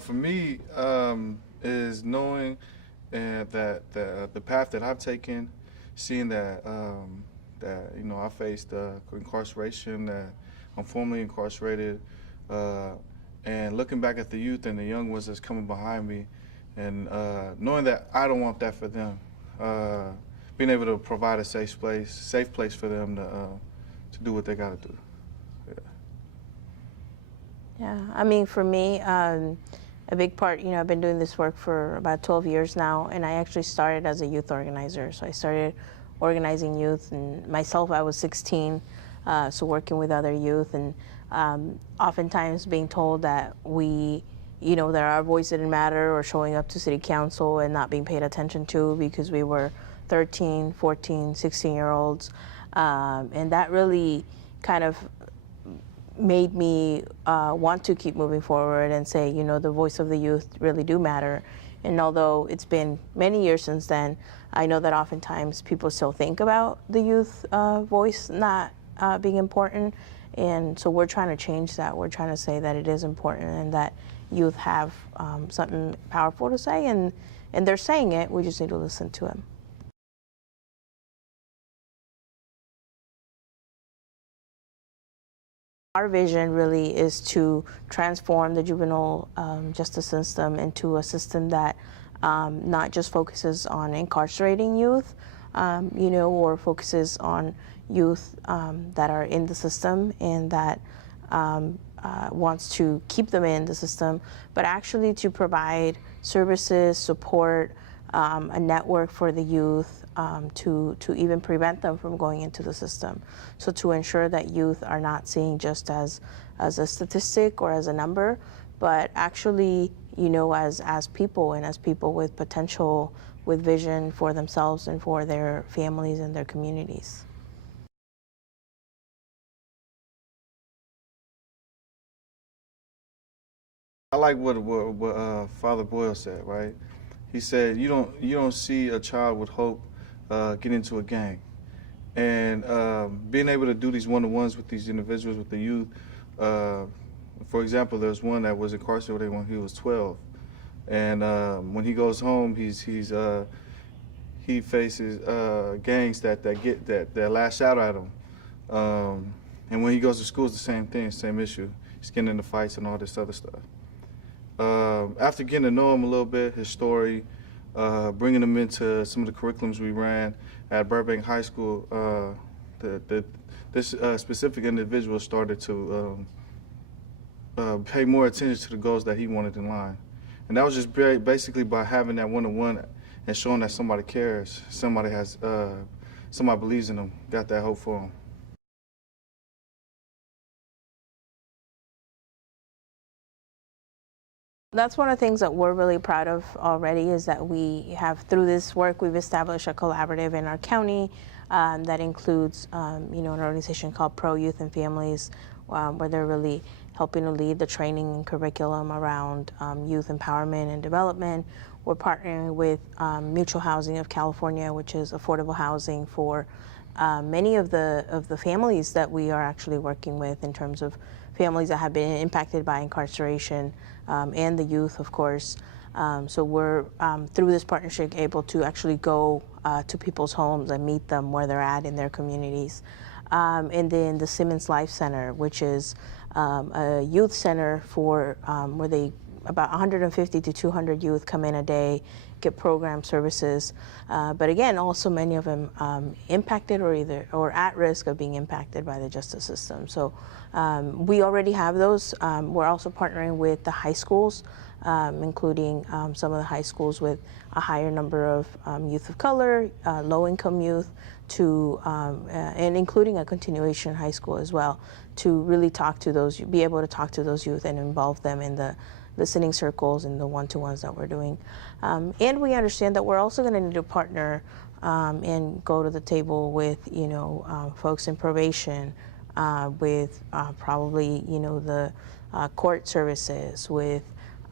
For me, is knowing that the path that I've taken, seeing that I faced incarceration, that I'm formerly incarcerated, uh, and looking back at the youth and the young ones that's coming behind me, and knowing that I don't want that for them, being able to provide a safe place for them to do what they got to do. Yeah. Yeah, I mean, for me, a big part, I've been doing this work for about 12 years now, and I actually started as a youth organizer. So I started organizing youth, and myself, I was 16, so working with other youth, and oftentimes being told that that our voice didn't matter, or showing up to city council and not being paid attention to because we were 13, 14, 16-year-olds. And that really kind of made me want to keep moving forward and say, the voice of the youth really do matter. And although it's been many years since then, I know that oftentimes people still think about the youth voice not being important. And so we're trying to change that. We're trying to say that it is important and that youth have something powerful to say, and they're saying it. We just need to listen to them. Our vision really is to transform the juvenile justice system into a system that not just focuses on incarcerating youth, or focuses on youth that are in the system and that wants to keep them in the system, but actually to provide services, support, a network for the youth, to even prevent them from going into the system. So to ensure that youth are not seen just as a statistic or as a number, but actually, as people, and as people with potential, with vision for themselves and for their families and their communities. I like what Father Boyle said, right? He said you don't see a child with hope get into a gang, and being able to do these one-on-ones with these individuals, with the youth. For example, there's one that was incarcerated when he was 12, and when he goes home, he faces gangs that lash out at him, and when he goes to school, it's the same thing, same issue. He's getting into fights and all this other stuff. After getting to know him a little bit, his story, bringing him into some of the curriculums we ran at Burbank High School, this specific individual started to pay more attention to the goals that he wanted in line. And that was just basically by having that one-on-one and showing that somebody cares, somebody believes in him, got that hope for him. That's one of the things that we're really proud of already, is that we have, through this work, we've established a collaborative in our county that includes, an organization called Pro Youth and Families, where they're really helping to lead the training and curriculum around youth empowerment and development. We're partnering with Mutual Housing of California, which is affordable housing for many of the families that we are actually working with, in terms of families that have been impacted by incarceration, and the youth, of course. So we're, through this partnership, able to actually go to people's homes and meet them where they're at in their communities. And then the Simmons Life Center, which is a youth center for where about 150 to 200 youth come in a day, get program services, but again, also many of them impacted or at risk of being impacted by the justice system. So we already have those. We're also partnering with the high schools, including some of the high schools with a higher number of youth of color, low-income youth, and including a continuation high school as well, to really be able to talk to those youth and involve them in the listening circles and the one-to-ones that we're doing. And we understand that we're also going to need to partner and go to the table with, folks in probation, with probably, the court services, with,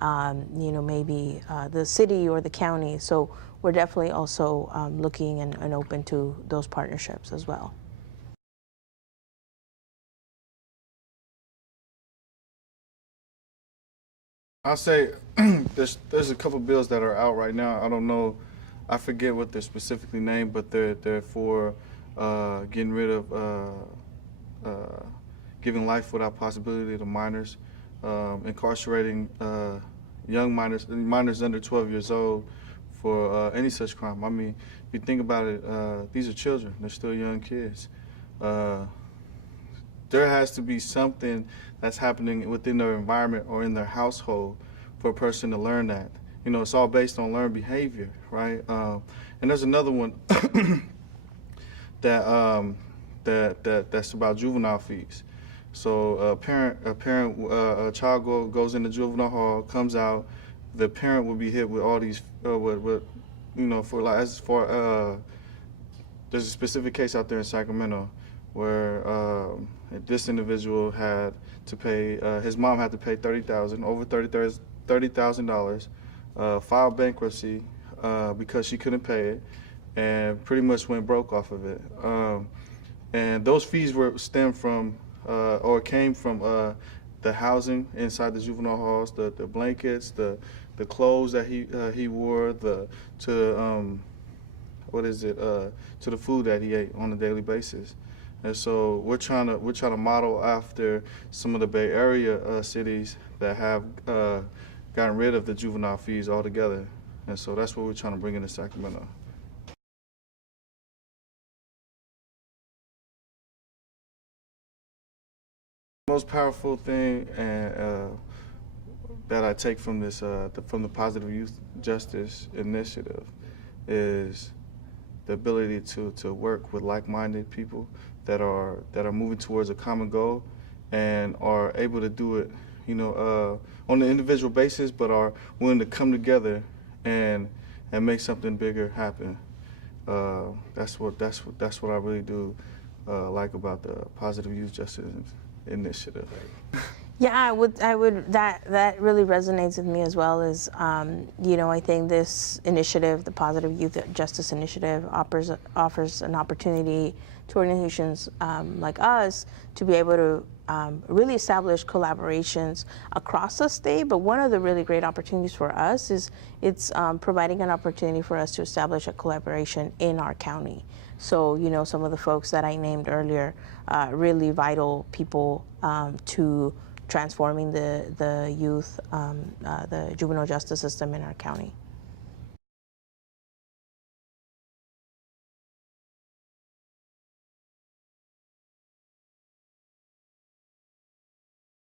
maybe the city or the county. So we're definitely also looking and open to those partnerships as well. I'll say there's a couple bills that are out right now. I don't know, I forget what they're specifically named, but they're for getting rid of giving life without possibility to minors, incarcerating young minors under 12 years old for any such crime. I mean, if you think about it, these are children. They're still young kids. There has to be something that's happening within their environment or in their household for a person to learn that. You know, it's all based on learned behavior, right? And there's another one that's about juvenile fees. So a child goes into juvenile hall, comes out, the parent will be hit with all these, with you know, for like as for there's a specific case out there in Sacramento where this individual had to pay, his mom had to pay over $30,000, filed bankruptcy because she couldn't pay it, and pretty much went broke off of it. And those fees stemmed from, or came from the housing inside the juvenile halls, the blankets, the clothes that he wore, to the food that he ate on a daily basis. And so we're trying to model after some of the Bay Area cities that have gotten rid of the juvenile fees altogether. And so that's what we're trying to bring into Sacramento. The most powerful thing that I take from this, from the Positive Youth Justice Initiative, is the ability to work with like-minded people that are moving towards a common goal and are able to do it, you know, on an individual basis, but are willing to come together and make something bigger happen. That's what I really do like about the Positive Youth Justice Initiative. Yeah, I would, that really resonates with me as well. Is you know, I think this initiative, the Positive Youth Justice Initiative, offers an opportunity to organizations like us to be able to really establish collaborations across the state. But one of the really great opportunities for us is it's providing an opportunity for us to establish a collaboration in our county. So, you know, some of the folks that I named earlier, really vital people to transforming the youth, the juvenile justice system in our county.